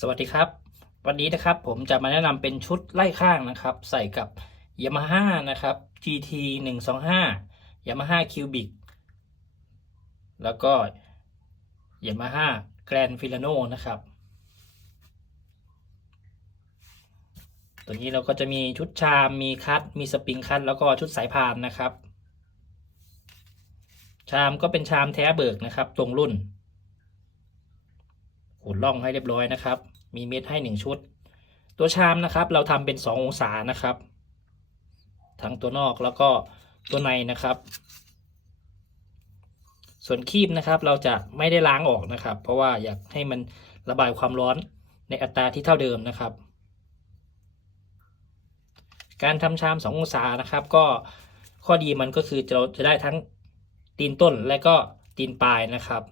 สวัสดีครับ วันนี้นะครับผมจะมาแนะนำเป็นชุดไล่ข้างนะครับ ใส่กับ Yamaha นะครับ GT 125 Yamaha Cubic แล้วก็ Yamaha Grand Filano นะครับ ตัวนี้เราก็จะมีชุดชาม มีคัตมีสปริงคัตแล้วก็ชุดสายพานนะครับ ชามก็เป็นชามแท้เบิกนะครับ ตรงรุ่น ขุดล่องให้เรียบร้อยนะครับ มีเม็ดให้หนึ่งชุด ตัวชามนะครับ เราทำเป็นสององศานะครับ ทั้งตัวนอกแล้วก็ตัวในนะครับ ส่วนคีบนะครับ เราจะไม่ได้ล้างออกนะครับ เพราะว่าอยากให้มันระบายความร้อนในอัตราที่เท่าเดิมนะครับ การทำชามสององศานะครับ ก็ข้อดีมันก็คือเราจะได้ทั้งตีนต้นและก็ตีนปลายนะครับ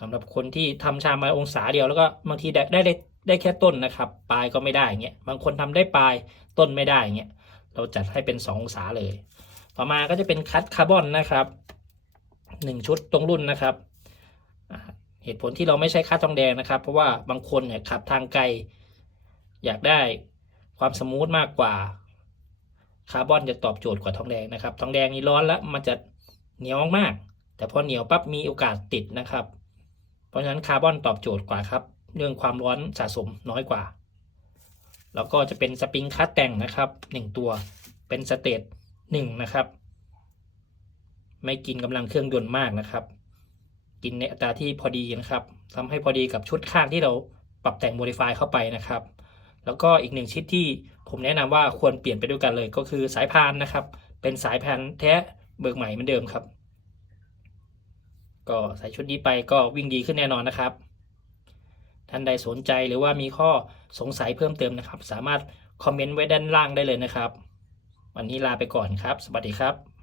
สำหรับคนที่ทำชามมาองศาเดียวแล้วก็บางทีได้ได้ได้ได้แค่ต้นนะครับ ปลายก็ไม่ได้เงี้ยบางคนทำได้ปลายต้นไม่ได้เงี้ยเราจัดให้เป็นสององศาเลย ต่อมาก็จะเป็นคัตคาร์บอนนะครับหนึ่งชุดตรงรุ่นนะครับเหตุผลที่เราไม่ใช้คัตทองแดงนะครับ เพราะว่าบางคนเนี่ยขับทางไกล อยากได้ความสมูทมากกว่าคาร์บอนจะตอบโจทย์กว่าทองแดงนะครับ ทองแดงนี่ร้อนแล้วมันจะเหนียวมาก แต่พอเหนียวปั๊บมีโอกาสติดนะครับ ราะฉะนั้นคาร์บอนตอบโจทย์กว่าครับ เรื่องความร้อนสะสมน้อยกว่า แล้วก็จะเป็นสปริงคัตแต่งนะครับหนึ่งตัวเป็นสเตตหนึ่งนะครับ ไม่กินกำลังเครื่องยนต์มากนะครับ กินในอัตราที่พอดีนะครับทำให้พอดีกับชุดข้างที่เราปรับแต่งโมดิฟายเข้าไปนะครับ แล้วก็อีกหนึ่งชิ้นที่ผมแนะนำว่าควรเปลี่ยนไปด้วยกันเลย ก็คือสายพานนะครับ เป็นสายพานแท้เบิกใหม่เหมือนเดิมครับ ก็ใส่ชุดนี้ไปก็วิ่งดีขึ้นแน่นอนนะครับ ท่านใดสนใจหรือว่ามีข้อสงสัยเพิ่มเติมนะครับ สามารถคอมเมนต์ไว้ด้านล่างได้เลยนะครับ วันนี้ลาไปก่อนครับ สวัสดีครับ